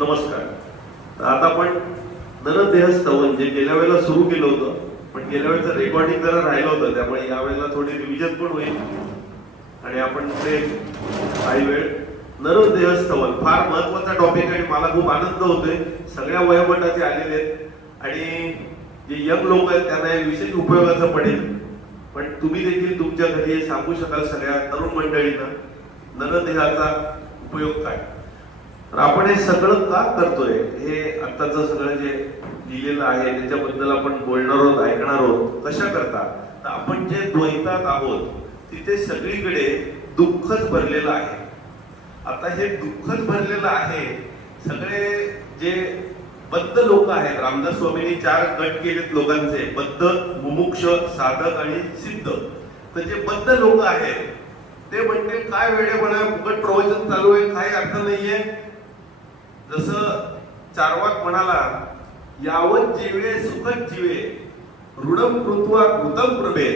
नमस्कार. आता आपण नरदेहस्तवन जे गेल्या वेळेला सुरू केलं होतं, पण गेल्या वेळेचं रेकॉर्डिंग जरा राहिलं होतं, त्यामुळे या वेळेला थोडी रिव्हिजन पण होईल आणि आपण ते काही वेळ नरदेहस्तवन फार महत्वाचा टॉपिक आहे आणि मला खूप आनंद होतोय. सगळ्या वयोगटाचे आलेले आहेत आणि जे यंग लोक आहेत त्यांना हे विशेष उपयोगाचं पडेल. पण तुम्ही देखील तुमच्या घरी हे सांगू शकाल सगळ्या तरुण मंडळींना नरदेहाचा उपयोग काय. तर आपण हे सगळं का करतोय हे आत्ताचं सगळं जे लिहिलेलं आहे त्याच्याबद्दल आपण बोलणार आहोत, ऐकणार आहोत. कशा करता तर आपण जे द्वैतात आहोत तिथे सगळीकडे दुःखच भरलेलं आहे. आता हे दुःखच भरलेलं आहे. सगळे जे बद्ध लोक आहेत, रामदास स्वामींनी 4 गट केलेत लोकांचे, बद्ध, मुमुक्ष, साधक आणि सिद्ध. तर जे बद्ध लोक आहेत ते म्हणते काय वेळेपणा, फुकट प्रवचन चालू आहे, काही अर्थ नाहीये. जसं चार्वाक म्हणाला, यावत जीवे सुखद जीवे, ऋणम कृत्वा कृतम प्रभे,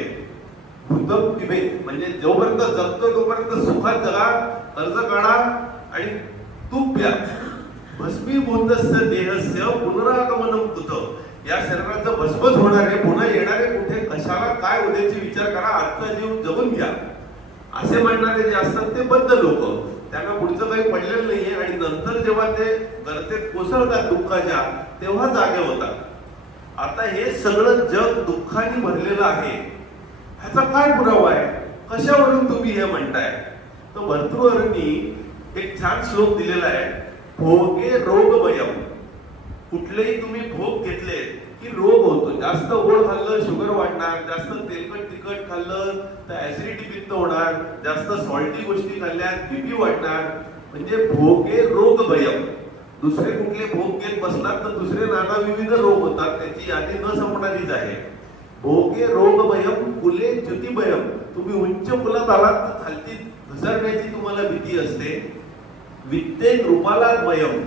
कृतम पिबे. म्हणजे जोपर्यंत जगतो तोपर्यंत सुखात जगा, कर्ज काढा आणि तूप प्या. भस्मीभूतस्य देहस्य पुनरागमनम कुत. या शरीराचं भस्मच होणार आहे, पुन्हा येणारे कुठे, कशाला, काय उद्याची विचार करा, आजचा जीव जगून घ्या. असे म्हणणारे जे असतात ते बद्ध लोक, त्यांना पुढचं काही पडलेलं नाहीये आणि नंतर जेव्हा ते गर्तेत कोसळतात दुःखाच्या तेव्हा जागे होतात. आता हे सगळं जग दुःखाने भरलेलं आहे, ह्याचा काय पुरावा आहे, कशावरून तुम्ही हे म्हणताय. तर भर्तृहरींनी एक छान श्लोक दिलेला आहे, भोगे रोग भयम. कुठलेही तुम्ही भोग घेतले की रोग होतो. जास्त गोड खाल्लं शुगर वाढणार, जास्त तेलकट तिखट खाल्लं तर ऍसिडिटी पित्त होणार, जास्त सॉल्टी गोष्टी खाल्ल्यात बीपी वाढणार. म्हणजे भोगे रोग भयम. दुसरे कुठले भोग घेत बसलात तर दुसरे नाना विविध रोग होतात, त्याची यादी न संपणारीच आहे. भोगे रोग भयम कुले च्युती भयम. तुम्ही उंच कुलात आलात तर खालती घसरण्याची तुम्हाला भीती असते. वित्ते रूपाला भयम.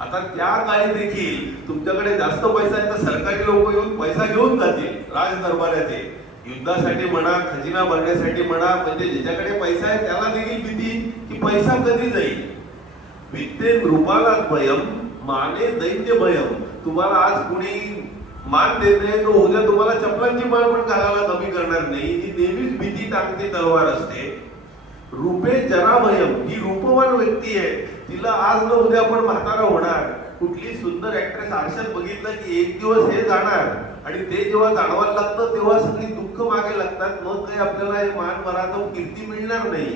आता त्या काळी देखील तुमच्याकडे जास्त पैसा आहे तर सरकारी लोक येऊन पैसा घेऊन जातील राज दरबाराचे. युद्धासाठी म्हणा, खजिना भरण्यासाठी म्हणा, म्हणजे ज्याच्याकडे पैसा आहे त्याला देखील भीती की पैसा कधी जाईल. वित्ते रूपाला भयम माने दैत्य भयम. तुम्हाला आज कुणी मान देते तो उद्या तुम्हाला चपलांची माळ पण घालायला कमी करणार नाही. ही नेहमीच भीती टाकते तलवार असते. रूपे जरा भयम. ही रूपवान व्यक्ती आहे, तिला आज न उद्या पण म्हातारा होणार. कुठली सुंदर ऍक्ट्रेस आरशात बघितलं की एक दिवस हे जाणार आणि ते जेव्हा जाणवायला लागतं तेव्हा सगळी दुःख मागे लागतात. मग काही आपल्याला हे मान पराक्रम कीर्ती मिळणार नाही.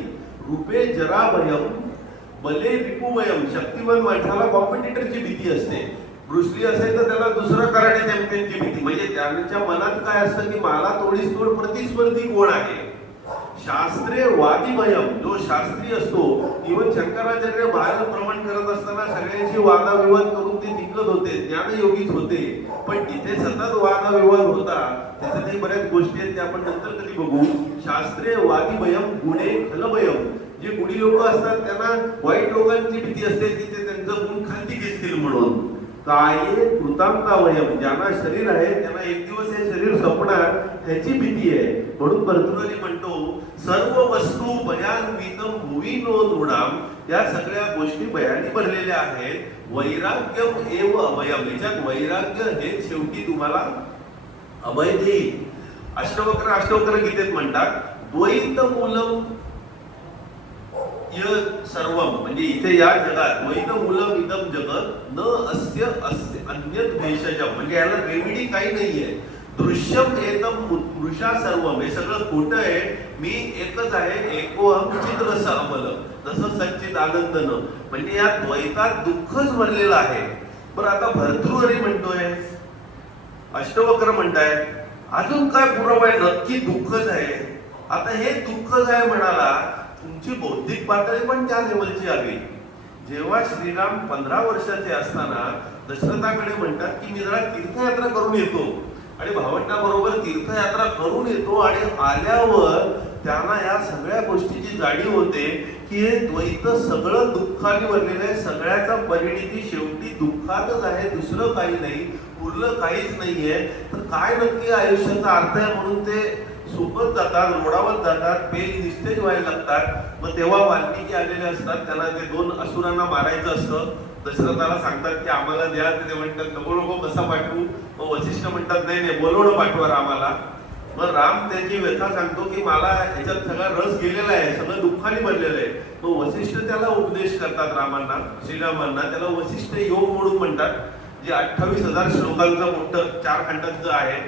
रूपे जरा भयम बले रिपुभयम. शक्तिमान माणसाला कॉम्पिटिटरची भीती असते. ब्रुसली असेल तर त्याला दुसरं कराटे चॅम्पियनची भीती. म्हणजे त्यांच्या मनात काय असतं की मला तोडीस तोड प्रतिस्पर्धी कोण आहे. शास्त्रीय वादी भयम. जो शास्त्री असतो, इवन शंकराचार्य भारत भ्रमण करत असताना सगळ्यांशी वादाविवाद करून ते जिंकत होते, ज्ञानयोगीच होते. पण तिथे सतत वादाविवाद होता. त्याच्यातही बऱ्याच गोष्टी आहेत त्या आपण नंतर कधी बघू. शास्त्रीय वादी भयम गुणे खलभयम. जे गुणी लोक असतात त्यांना वाईट लोकांची भीती असते की ते त्यांचं गुण खालती घेतील म्हणून. काये कृतांता वयम. ज्यांना शरीर आहे त्यांना एक दिवस हे शरीर संपणार ह्याची भीती आहे. म्हणून भर्तृहरी म्हणतो, सर्व वस्तू भयान्वितम भुवी नो नृणाम. या सगळ्या गोष्टी भयाने भरलेल्या आहेत. वैराग्यम एव अभयम. याच्यात वैराग्य हे शेवटी तुम्हाला अभय देईल. अष्टवक्र गीतेत म्हणतात, द्वैत मूलम सर्वम. म्हणजे इथे या जगात द्वैत मूलम इदम जगत न अस्य अस्य अन्यत भेषजम. म्हणजे याला रेमेडी काही नाहीये. दृश्यम एतम मृषा सर्वम. हे सगळं खोटं आहे. मी एकच आहे, एकोहम चित्रस अमल. जसं सच्चित आनंद न. म्हणजे या द्वैतात दुःखच भरलेलं आहे. पण आता भर्तृहरी म्हणतोय, अष्टवक्र म्हणताय, अजून काय पुरावा आहे, नक्की दुःखच आहे. आता हे दुःखच आहे म्हणाला, तुमची बौद्धिक पातळी पण त्या लेवलची हवी. जेव्हा श्रीराम 15 वर्षाचे असताना दशरथाकडे म्हणतात की मी जरा तीर्थयात्रा करून येतो आणि भावंडाबरोबर तीर्थयात्रा करून येतो आणि आल्यावर त्यांना या सगळ्या गोष्टीची जाणीव होते की हे द्वैत सगळं दुःखाने भरलेलं आहे. सगळ्याचा परिणिती शेवटी दुःखातच आहे, दुसरं काही नाही, उरलं काहीच नाहीये. तर काय नक्की आयुष्याचा अर्थ आहे. म्हणून ते सोबत जातात, रोडावर जातात, पेज निस्तेज व्हायला लागतात. मग तेव्हा वाल्मिकी आलेले असतात, त्यांना ते 2 असुरांना मारायचं असतं. दशरथाला सांगतात की आम्हाला द्या, ते म्हणतात नको नको कसा पाठवू. मग वसिष्ठ म्हणतात नाही नाही बोलवणं पाठवा रामाला. मग राम त्याची व्यथा सांगतो की मला याच्यात सगळा रस गेलेला आहे, सगळं दुःखाने भरलेलं आहे. मग वसिष्ठ त्याला उपदेश करतात रामांना, श्रीरामांना. त्याला वसिष्ठ योग म्हणून म्हणतात, जे 28,000 श्लोकांचं मोठं 4 खंडांचं आहे.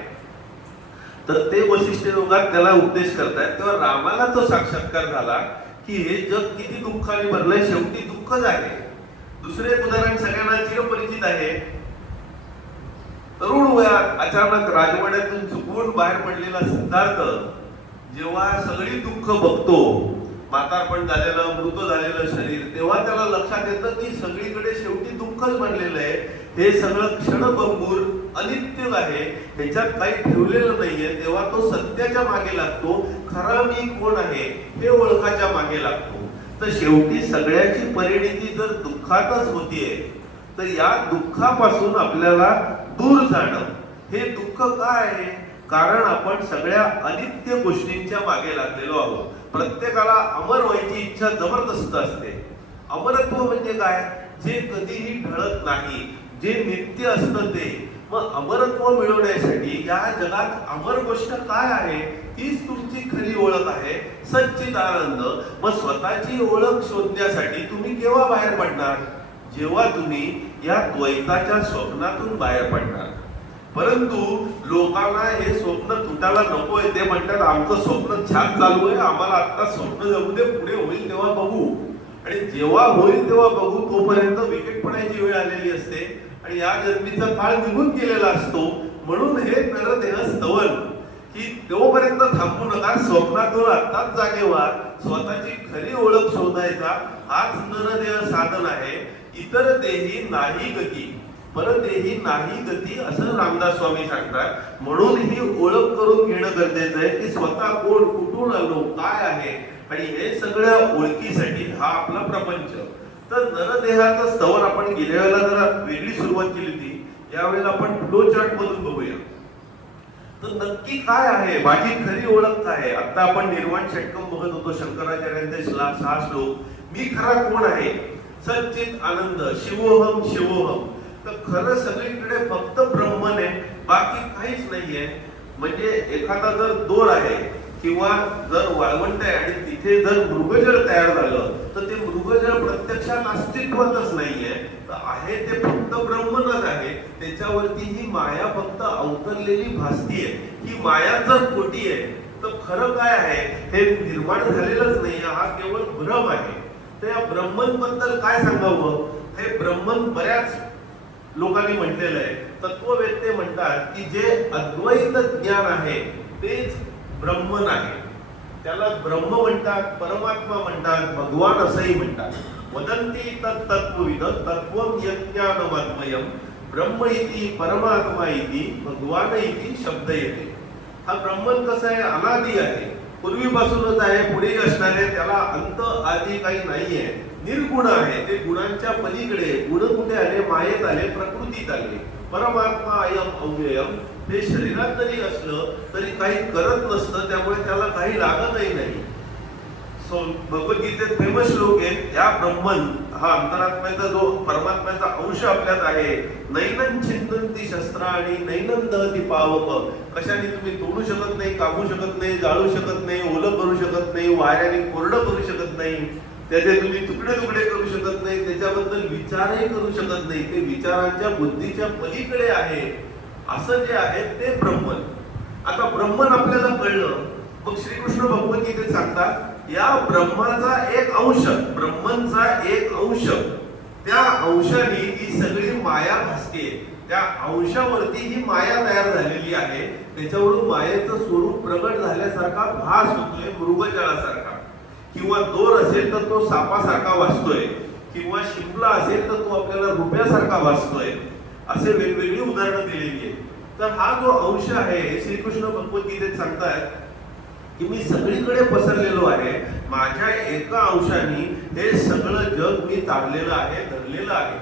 तर ते वसिष्ठ योगात त्याला उपदेश करतायत. तेव्हा रामाला तो साक्षात्कार झाला की हे जग किती दुःखाने भरलंय, शेवटी दुःखच आहे. दुसरे एक उदाहरण सगळ्यांना चिरपरिचित आहे. तरुण वयात अचानक राजवाड्यातून चुकवून बाहेर पडलेला सिद्धार्थ जेव्हा सगळी दुःख बघतो, म्हातारपण झालेलं, मृत झालेलं शरीर, तेव्हा त्याला लक्षात येतं की सगळीकडे शेवटी दुःखच बनलेलं आहे. हे सगळं क्षणभंगूर अनित्य आहे, ह्याच्यात काही ठेवलेलं नाहीये. तेव्हा तो सत्याच्या मागे लागतो, खरा मी कोण आहे हे ओळखाच्या मागे लागतो. तर शेवटी सगळ्याची परिणिती जर दुःखातच होतीये, तर या दुःखापासून आपल्याला दूर जाणं. हे दुःख काय आहे? कारण आपण सगळ्या अनित्य गोष्टींच्या मागे लागलेलो आहोत. प्रत्येकाला अमर व्हायची इच्छा जबरदस्त असते. अमरत्व म्हणजे काय? जे कधीही ढळत नाही, जे नित्य असतं ते. मग अमरत्व मिळवण्यासाठी या जगात अमर गोष्ट काय आहे? तीच तुमची खरी ओळख आहे, सच्चिदानंद. मग स्वतःची ओळख शोधण्यासाठी तुम्ही केव्हा बाहेर पडणार? जेव्हा तुम्ही या द्वैताच्या स्वप्नातून बाहेर पडणार. परंतु लोकांना हे स्वप्न तुटायला नकोय. ते म्हणतात आमचं स्वप्न छान चालू आहे, आम्हाला आता स्वप्न जगू दे, पुढे होईल तेव्हा बघू. आणि जेव्हा होईल तेव्हा बघू, तोपर्यंत विकेट पडायची वेळ आलेली असते आणि या जन्मीचा काळ निघून गेलेला असतो. म्हणून हे नरदेह स्तवन की तोपर्यंत थांबू नका, स्वप्नातून आत्ताच जागे व्हा. स्वतःची खरी ओळख शोधायचा हाच नरदेह साधन आहे. इतर देही नाही गती, परदेही नाही गती, असं रामदास स्वामी सांगतात. म्हणून ही ओळख करून घेणं गरजेचं आहे की स्वतः कोण, कुठून आलो, काय आहे. आणि हे सगळ्या ओळखीसाठी हा आपला प्रपंच. तर नरदेहाचं स्तवन आपण गेल्या वेळेला जरा वेगळी सुरुवात केली होती, यावेळेला आपण फ्लो चार्ट मधून बघूया. तर नक्की काय आहे, माझी खरी ओळख काय आहे? आता आपण निर्वाण षटकम बघत होतो, शंकराचार्यांचे 6 श्लोक. मी खरा कोण आहे? सच्चित आनंद, शिवोहम शिवोहम. तर खरं सगळीकडे फक्त ब्रह्मन आहे, बाकी काहीच नाहीये. म्हणजे एखादा जर दोर आहे किंवा जर वाळवंट आहे आणि तिथे जर मृगजळ तयार झालं, तर ते मृगजळ प्रत्यक्षात अस्तित्वातच नाहीये. तर आहे ते फक्त ब्रह्मनच आहे. त्याच्यावरती ही माया फक्त अवतरलेली भासतीये. ही माया जर खोटी आहे तर खरं काय आहे हे निर्माण झालेलंच नाही, हा केवळ भ्रम आहे. तर या ब्रह्मन बद्दल काय सांगावं? हे ब्रह्मन बऱ्याच लोकांनी म्हटलेलं आहे. तत्ववेत्ते म्हणतात की जे अद्वैत ज्ञान आहे तेच ब्रह्मन आहे. त्याला ब्रह्म म्हणतात, परमात्मा म्हणतात, भगवान असंही म्हणतात. वदंती तत्त्वविद तत्त्वं यज्ञानमद्वयम् ब्रह्म इति परमात्मा इति भगवान इति शब्द येते. हा ब्रह्मन कसं आहे? अनादी आहे, पूर्वीपासूनच आहे, पुढेही असणार आहे. त्याला अंत आदी काही नाहीये. निर्गुण आहे, ते गुणांच्या पलीकडे. गुण कुठे आले? मायेत आले, प्रकृतीत आले. परमात्मा अयम अव्ययम. ते शरीरात जरी असलं तरी काही करत नसतं, त्यामुळे त्याला काही लागतही नाही. भगवद्गीतेत फेमस श्लोक आहे, या ब्रह्मन हा अंतरात्म्याचा जो परमात्म्याचा अंश आपल्यात आहे. नैनं छिन्नन्ति शस्त्राणि नैनं दहति पावक. कशाने तुम्ही तोडू शकत नाही, कापू शकत नाही, जाळू शकत नाही, ओलं करू शकत नाही, वाऱ्याने कोरडं करू शकत नाही, त्याचे तुम्ही तुकडे तुकडे करू शकत नाही, त्याच्याबद्दल विचारही करू शकत नाही. ते विचारांच्या बुद्धीच्या पलीकडे आहे. असं जे आहे ते ब्रह्मन. आता ब्रह्मन आपल्याला कळलं, मग श्रीकृष्ण भगवद्गीतेत सांगतात या ब्रह्माचा एक अंश, ब्रह्मनचा एक अंश, त्या अंशाने ही सगळी माया भासते. त्या अंशावरती ही माया तयार झालेली आहे. त्याच्यावरून मायेचं स्वरूप प्रगट झाल्यासारखा भास होतोय, मृगजळासारखा. किंवा दोर असेल तर तो सापासारखा वाचतोय, किंवा शिंपला असेल तर तो आपल्याला रुपयासारखा वाचतोय. असे वेगवेगळी उदाहरणं दिलेली आहेत. तर हा जो अंश आहे, श्रीकृष्ण भगवद्गीतेत सांगतात की मी सगळीकडे पसरलेलो आहे. माझ्या एका अंशाने हे सगळं जग मी तारलेलं आहे, धरलेलं आहे.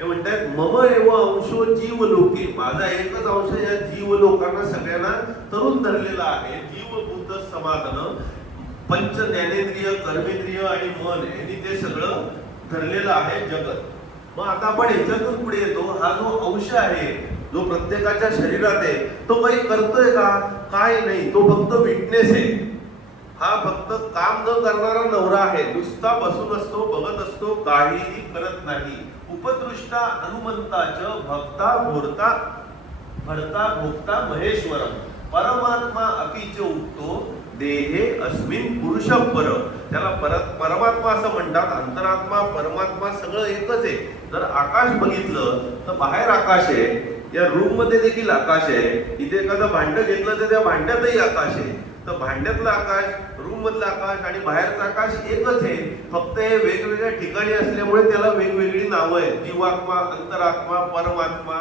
हे म्हणतात मम एव अंशो जीव लोके, माझा एकच अंश या जीव लोकांना सगळ्यांना तरुण धरलेला आहे. जीवभूत समाधान, पंच ज्ञानेंद्रिय, कर्मेंद्रिय आणि मन यांनी ते सगळं धरलेलं आहे जगत. मग आता आपण ह्याच्यातून पुढे येतो. हा जो अंश आहे जो प्रत्येकाच्या शरीरात आहे तो काही करतोय का? काय नाही, तो फक्त विटनेस आहे. हा फक्त काम न करणारा नवरा आहे. नुसता बसून असतो, बघत असतो, काहीही करत नाही. उपदृष्टा हनुमंताच भक्ता भोरता भरता भोक्ता महेश्वरम परमात्मा अकीच उक्तो देहे अस्मिन पुरुषः पर. त्याला परमात्मा असं म्हणतात. अंतरात्मा परमात्मा सगळं एकच आहे. जर आकाश बघितलं तर बाहेर आकाश आहे, या रूम मध्ये देखील आकाश आहे. इथे एखादं भांडं घेतलं तर त्या भांड्यातही आकाश आहे. तर भांड्यातलं आकाश, रूम मधलं आकाश आणि बाहेरचं आकाश एकच आहे. फक्त हे वेगवेगळ्या ठिकाणी असल्यामुळे त्याला वेगवेगळी नावं आहेत. जीवात्मा, अंतरात्मा, परमात्मा,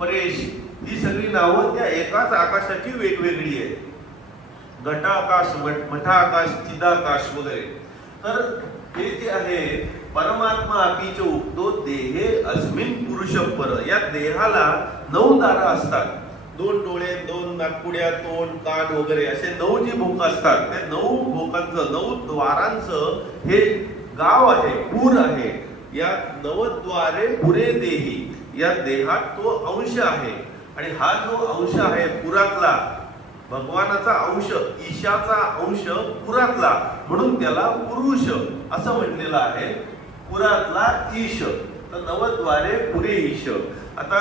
परेश, ही सगळी नावं त्या एकाच आकाशाची वेगवेगळी आहेत. घटाकाश, मठाकाश, चिदाकाश वगैरे. तर हे जे आहे परमात्मा अकीच उक्तो देहे अस्मिन पुरुषः पर. या देहाला 9 दारं असतात. 2 डोळे, 2 नाकपुड्या, तोंड, कान वगैरे असे 9 जी भोक असतात. त्या 9 भोकांचं, 9 द्वारांचं हे गाव आहे, पूर आहे. या 9 द्वारे पुरे देही, या देहात तो अंश आहे. आणि हा जो अंश आहे पुरातला, भगवानाचा अंश, ईशाचा अंश पुरातला, म्हणून त्याला पुरुष असं म्हटलेलं आहे. पुरातला ईश. तर 9 द्वारे पुरे ईश. आता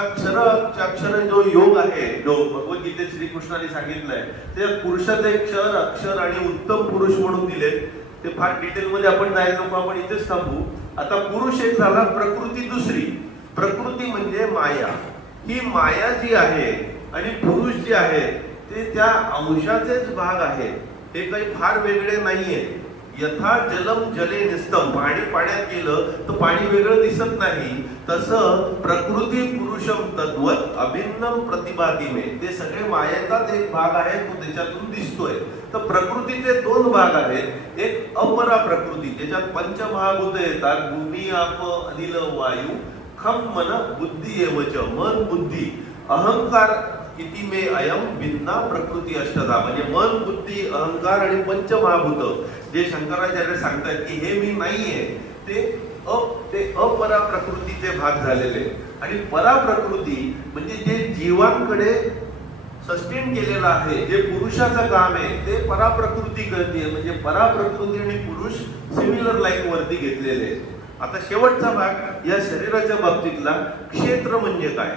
अक्षर जो योग आहे, जो भगवद्गीतेत श्रीकृष्णाने सांगितलंय, ते पुरुषाचे क्षर, अक्षर आणि उत्तम पुरुष म्हणून दिले. ते फार डिटेल मध्ये आपण जायला नको, आपण इथेच थांबू. आता पुरुष एक झाला, प्रकृती दुसरी. प्रकृती म्हणजे माया. ही माया जी आहे आणि पुरुष जे आहे ते त्या अंशाचेच भाग आहेत. हे काही फार वेगळे नाहीये. यथा जलम जले निस्तम, पाणी पाण्यात गेलं तर पाणी वेगळं दिसत नाही. तसं प्रकृती पुरुषम तद्वत अभिन्नम प्रतिभाती मे, ते सगळे मायेचाच एक भाग आहे, तो त्याच्यातून दिसतोय. तर प्रकृतीचे 2 भाग आहेत. एक अपरा प्रकृती, ज्याच्यात पंचमहाभूत येतात, भूमी, आप, अनिल, वायू, खम, मन, बुद्धी एवच, मन, बुद्धी, अहंकार इति मे अयम भिन्ना प्रकृती अष्टधा. म्हणजे मन, बुद्धी, अहंकार आणि पंचमहाभूत जे शंकराचार्य सांगतात की हे मी नाहीये, ते अपरा प्रकृतीचे भाग झालेले. आणि परा प्रकृती म्हणजे जे जीवांकडे सस्टेन केलेलं आहे, जे पुरुषाचं काम आहे, ते परा प्रकृती करते. म्हणजे परा प्रकृती आणि पुरुष सिमिलर लाईन वरती घेतलेले. आता शेवटचा भाग या शरीराच्या बाबतीतला, क्षेत्र म्हणजे काय?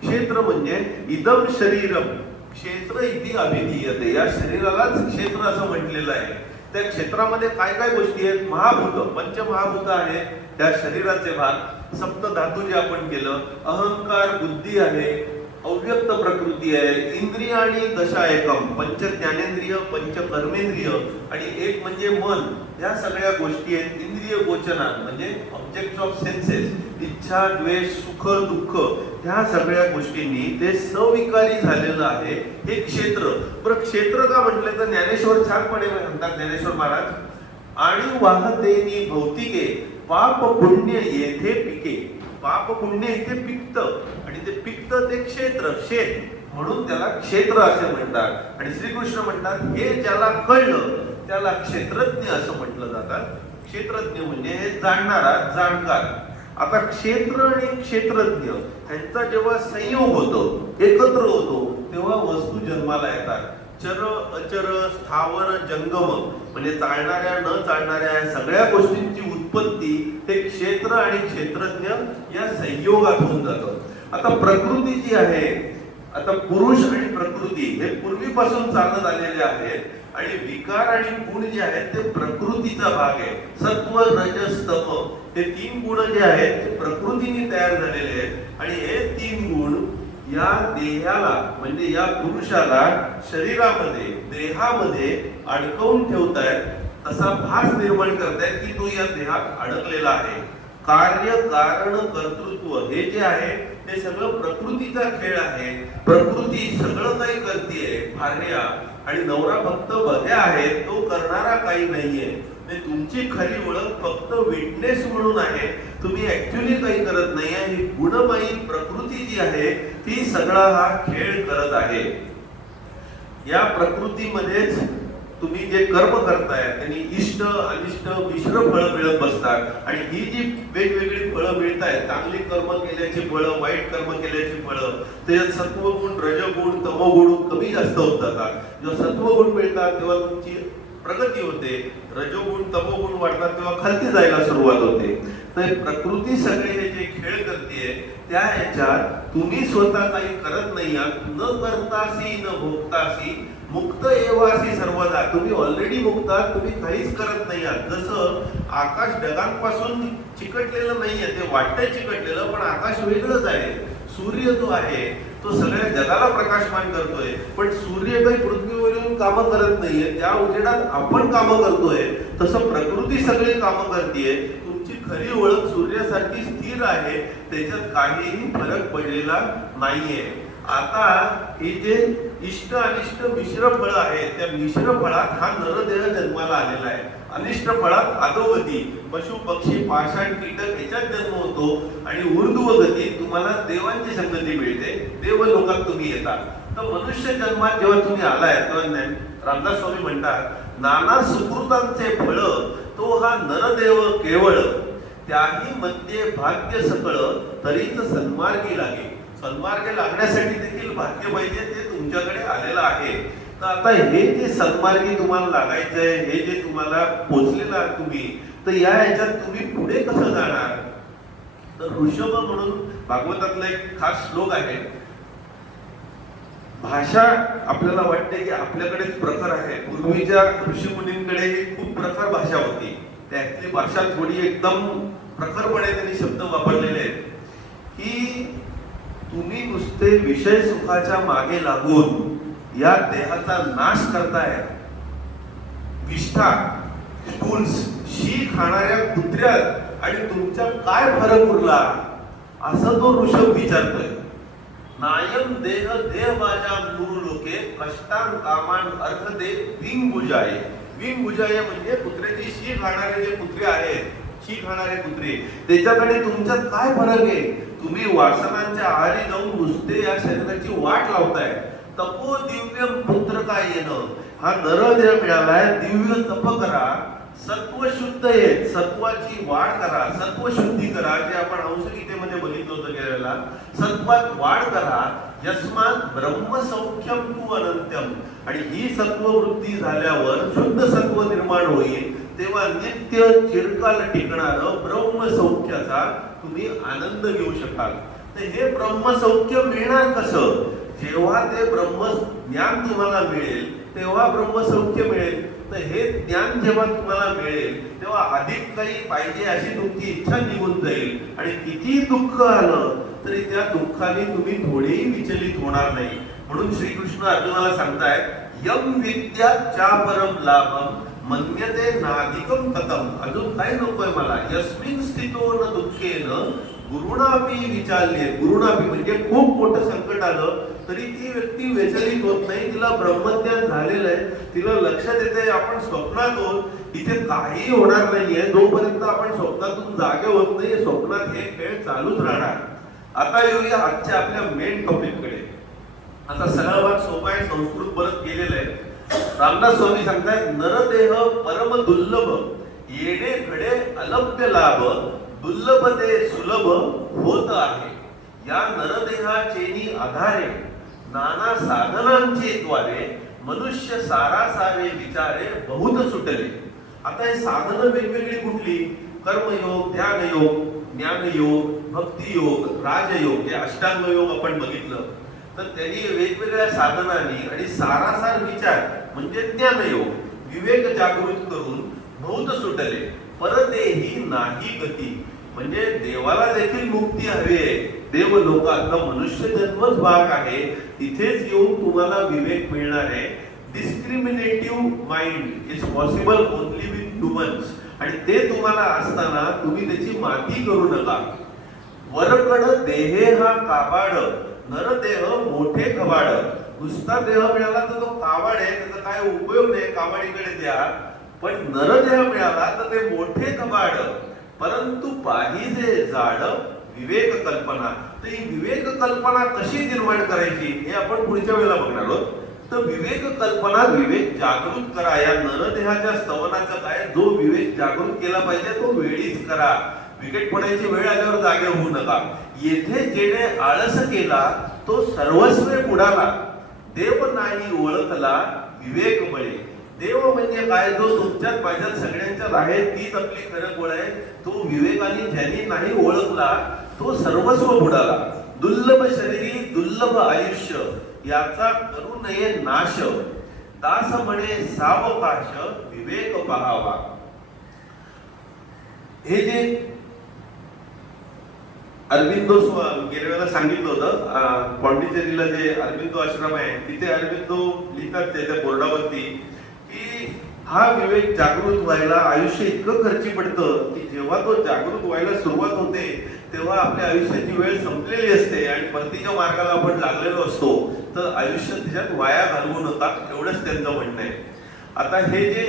क्षेत्र म्हणजे इदम शरीरम क्षेत्र इति अभिधीयते. या शरीरालाच क्षेत्र असं म्हटलेलं आहे. त्या क्षेत्रामध्ये काय काय गोष्टी आहेत? महाभूत, पंचमहाभूत आहेत त्या शरीराचे भाग. सप्त धातू जे आपण केलं, अहंकार, बुद्धी आहे, अव्यक्त प्रकृती आहे, इंद्रिय आणि दशा एकम, पंच ज्ञानेंद्रिय, पंच कर्मेंद्रिय आणि एक म्हणजे मन. या सगळ्या गोष्टी आहेत. इंद्रिय गोचना म्हणजे ऑब्जेक्ट ऑफ सेन्सेस, इच्छा, द्वेष, सुख, दुःख, ह्या सगळ्या गोष्टींनी ते सविकारी झालेलं आहे हे क्षेत्र. बरं, क्षेत्र का म्हटलं तर ज्ञानेश्वर छानपणे म्हणतात, ज्ञानेश्वर महाराज, आणि वाहतेनी भौतिके पाप पुण्य येथे पिके. पाप पुण्य इथे पिकतं आणि ते पिकतं ते क्षेत्र, शेत, म्हणून त्याला क्षेत्र असे म्हणतात. आणि श्रीकृष्ण म्हणतात हे ज्याला कळलं त्याला क्षेत्रज्ञ असं म्हटलं जातं. क्षेत्रज्ञ म्हणजे हे जाणणारा, जाणकार. आता क्षेत्र आणि क्षेत्रज्ञ यांचा जेव्हा संयोग होतो, एकत्र होतो, तेव्हा वस्तू जन्माला येतात. चर, अचर, स्थावर, जंगम म्हणजे चालणाऱ्या, न चालणाऱ्या सगळ्या गोष्टींची उत्पत्ती हे क्षेत्र आणि क्षेत्रज्ञ या संयोगात होऊन जातं. आता प्रकृती जी आहे, आता पुरुष आणि प्रकृती हे पूर्वीपासून चालत आलेले आहेत. आणि विकार आणि गुण जे आहेत ते प्रकृतीचा भाग आहे. सत्व, रजस, तम हे 3 गुण जे आहेत ते प्रकृतीने तयार झालेले आहेत. आणि हे 3 गुण या देहाला म्हणजे या पुरुषाला शरीरामध्ये, देहामध्ये अडकवून ठेवतायत. असा भास निर्माण करतायत की तो या देहात अडकलेला आहे. कार्य, कारण, कर्तृत्व हे जे आहे ते सगळं प्रकृतीचा खेळ आहे. प्रकृती सगळं काही करतेय, भार्या आणि नवरा फक्त बघ्या आहेत, तो करणारा काही नाहीये. म्हणजे तुमची खरी ओळख फक्त विटनेस म्हणून आहे, तुम्ही ऍक्च्युअली काही करत नाही आहे. ही गुणमयी प्रकृती जी आहे ती सगळा हा खेळ करत आहे. या प्रकृतीमध्येच तुम्ही जे कर्म करताय त्यांनी इष्ट अनिष्ट मिश्र फळं मिळत बसतात. आणि ही जी वेगवेगळी फळं मिळत आहेत, चांगली कर्म केल्याची फळं, वाईट कर्म केल्याची फळं, त्याच्यात सत्वगुण रजगुण तमोगुण कमी जास्त होत जातात. जेव्हा सत्वगुण मिळतात तेव्हा तुमची प्रगती होते, रजोगुण तमोगुण वाढतात तेव्हा खालती जायला सुरुवात होते. तर प्रकृती सगळे हे जे खेळ करते त्या ह्याच्यात तुम्ही स्वतः काही करत नाही आहात. न करतासी न भोगतासी मुक्त एवासी सर्वदा. तुम्ही ऑलरेडी मुक्त आहात, तुम्ही काहीच करत नाही आहात. जसं आकाश ढगांपासून चिकटलेलं नाहीये, ते वाटतंय चिकटलेलं पण आकाश वेगळंच आहे. सूर्य जो आहे तो सगळ्या जगाला प्रकाशमान करतोय, पण सूर्य काही पृथ्वीवरून कामं करत नाहीये, त्या उजेडात आपण कामं करतोय. तसं प्रकृती सगळी कामं करतेय. तुमची खरी ओळख सूर्यासारखी स्थिर आहे, त्याच्यात काहीही फरक पडलेला नाहीये. आता हे जे इष्ट अनिष्ट मिश्र फळं आहेत, त्या मिश्र फळात हा नरदेह जन्माला आलेला आहे. अनिष्ट फळात अधोगती, पशु पक्षी पाषाण कीटक याच्यात जन्म होतो. आणि ऊर्ध्वगती तुम्हाला देवांची संगती मिळते, देव लोकात तुम्ही येतात. तर मनुष्य जन्मात जेव्हा तुम्ही आलाय तेव्हा रामदास स्वामी म्हणतात, नाना सुकृतांचे फळ तो हा नरदेव केवळ, त्याही मध्ये भाग्य सकळ तरीच सन्मार्गी लागे. सन्मार्ग लागण्यासाठी देखील भाग्य पाहिजे, ते तुमच्याकडे आलेलं आहे. तर आता हे जे सन्मार्गी तुम्हाला लागायचंय, हे जे तुम्हाला पोचलेलं आहे तुम्ही, तर या ह्याच्यात तुम्ही पुढे कसं जाणार? तर ऋषभ म्हणून भागवतातला एक खास श्लोक आहे. भाषा आपल्याला वाटते की आपल्याकडेच प्रखर आहे, पूर्वीच्या ऋषीमुनींकडे खूप प्रखर भाषा होती. त्यातली भाषा थोडी एकदम प्रखरपणे त्यांनी शब्द वापरलेले आहेत की तुम्ही नुसते विषय सुखाच्या मागे लागून या देहाचा नाश करताय. विष्ठा स्टूल्स शी खाणाऱ्या कुत्र्यात आणि तुमच्या काय फरक उरला, असं तो ऋषभ विचारतोय. नायम देह देह माझ्या मूळ लोके कष्टान कामान अर्थ दे विंग बुजाये. विंग बुजाये म्हणजे कुत्र्याची शी खाणारे जे कुत्रे आहेत, शी खाणारे कुत्रे, त्याच्याकडे तुमच्यात काय फरक आहे? तुम्ही वासनांच्या आहारी जाऊन नुसते या शरीराची वाट लावताय. तपो दिव्य पुत्र काय येणं, हा नरदेह मिळालाय, दिव्य तप करा, सत्व शुद्ध आहे, सत्वाची वाढ करा, सत्व शुद्धी करा, जे आपण अंशगीतेमध्ये बघितलं होतं गेलेला. सत्वात वाढ करा, यस्मात ब्रह्मसौख्यम तू अनंत्यम. आणि ही सत्ववृत्ती झाल्यावर शुद्ध सत्व निर्माण होईल, तेव्हा नित्य चिरकाल टिकणारं ब्रह्मसौख्याचा तुम्ही आनंद घेऊ शकाल. तर हे ब्रह्मसौख्य मिळणार कसं? जेव्हा ते ब्रह्म ज्ञान तुम्हाला मिळेल तेव्हा ब्रह्मसौख्य मिळेल. तर हे ज्ञान जेव्हा तुम्हाला मिळेल तेव्हा अधिक काही पाहिजे अशी तुमची इच्छा निघून जाईल. आणि किती दुःख आलं तरी त्या दुःखाने तुम्ही थोडेही विचलित होणार नाही. म्हणून श्रीकृष्ण अर्जुनाला सांगतायत, यम विद्या चा परम लाभम मन्यते नाधिकम ततम. अजून काही नकोय मला. यस्मिन स्थितो न दुःखेन गुरुणापी विचारले. गुरुणापी म्हणजे खूप मोठं संकट आलं तरी ती व्यक्ती विचलित होत नाही, तिला ब्रह्मज्ञान झालेलं आहे, तिला लक्षात येते आपण स्वप्नात आहोत, इथे काही होणार नाहीये. जोपर्यंत आपण स्वप्नातून जागे होत नाही, स्वप्नात हे खेळ चालूच राहणार. आता येऊया आजच्या आपल्या मेन टॉपिक कडे. आता सगळा भाग सोपा आहे, संस्कृत परत गेलेलं आहे. रामदास स्वामी सांगतात, नरदेह परम दुर्लभ, येणे घडे अलभ्य लाभ, दुर्लभते सुलभ होत आहे. या नरदेहाचेनी आधारे नाना साधनांचे द्वारे मनुष्य सारासारे विचारे बहुत सुटले. आता हे साधनं वेगवेगळी कुठली? कर्मयोग, ध्यानयोग, ज्ञानयोग, भक्तियोग, राजयोग, हे अष्टांग योग आपण बघितलं. तर त्यांनी वेगवेगळ्या साधनांनी आणि सारासार विचार म्हणजे ज्ञानयोग, विवेक जागृत करून बहुत सुटले. परतेही नाही गती, म्हणजे देवाला देखील मुक्ती हवी आहे. देव लोकात मनुष्य जन्मच भाग आहे, तिथेच येऊन तुम्हाला विवेक मिळणार आहे. Discriminative mind is possible only with humans. आणि ते तुम्हाला असताना तुम्ही त्याची माती करू नका. वरकड देहे हा काबाड, नरदेह मोठे कबाड. नुसता देह मिळाला तर तो काबाड आहे, त्याचा काय उपयोग नाही, काबाडीकडे द्या. पण नरदेह मिळाला तर ते मोठे कबाड, परंतु पाहिजे जाड विवेक कल्पना. तर ही विवेक कल्पना कशी निर्माण करायची हे आपण पुढच्या वेळेला बघणार आहोत. तर विवेक कल्पना, विवेक जागृत करा. या नरदेहाच्या स्तवनाचं काय, जो विवेक जागृत केला पाहिजे तो वेळीच करा. विकेटपणाची वेळ आल्यावर जागे होऊ नका. येथे जेणे आळस केला तो सर्वस्व बुडाला, देव नाही ओळखला विवेक बळे. देव म्हणजे काय, जो तुमच्यात माझ्यात सगळ्यांच्यात आहे, तीच आपली खरं गोळ आहे. तो विवेकाने ज्यांनी नाही ओळखला तो सर्वस्व बुडाला. दुर्लभ शरीरी दुर्लभ आयुष्य, याचा करू नये नाश. दास म्हणे सावकाश विवेक पहावा. हे जे अरविंदो गेल्या वेळेला सांगितलं होतं, पॉंडिचेरीला जे अरविंदो आश्रम आहे तिथे अरविंदो लिहितात त्याच्या बोर्डावरती की हा विवेक जागृत व्हायला आयुष्य इतकं खर्ची पडतं की जेव्हा तो जागृत व्हायला सुरुवात होते तेव्हा आपल्या आयुष्याची वेळ संपलेली असते आणि परतीच्या मार्गाला आपण लागलेलो असतो. तर आयुष्य त्याच्यात वाया घालवू नका, एवढंच त्यांचं म्हणणं आहे. आता हे जे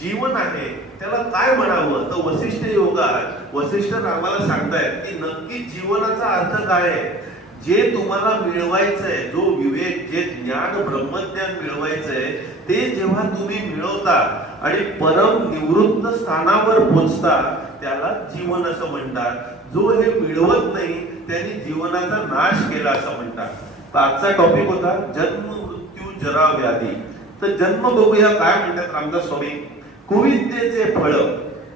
जीवन आहे त्याला काय म्हणावं, तर वसिष्ठ योगात वसिष्ठ आम्हाला सांगतायत की नक्की जीवनाचा अर्थ काय आहे. जे तुम्हाला मिळवायचंय, जो विवेक, जे ज्ञान ब्रह्मज्ञान मिळवायचंय ते जेव्हा तुम्ही मिळवता आणि परम निवृत्त स्थानावर पोहोचता त्याला जीवन असं म्हणतात. जो हे मिळवत नाही त्यांनी जीवनाचा नाश केला असं म्हणतात. तर आजचा टॉपिक होता जन्म मृत्यू जरा व्याधी. तर जन्म बघूया काय म्हणतात रामदास स्वामी. कुविद्येचे फळ,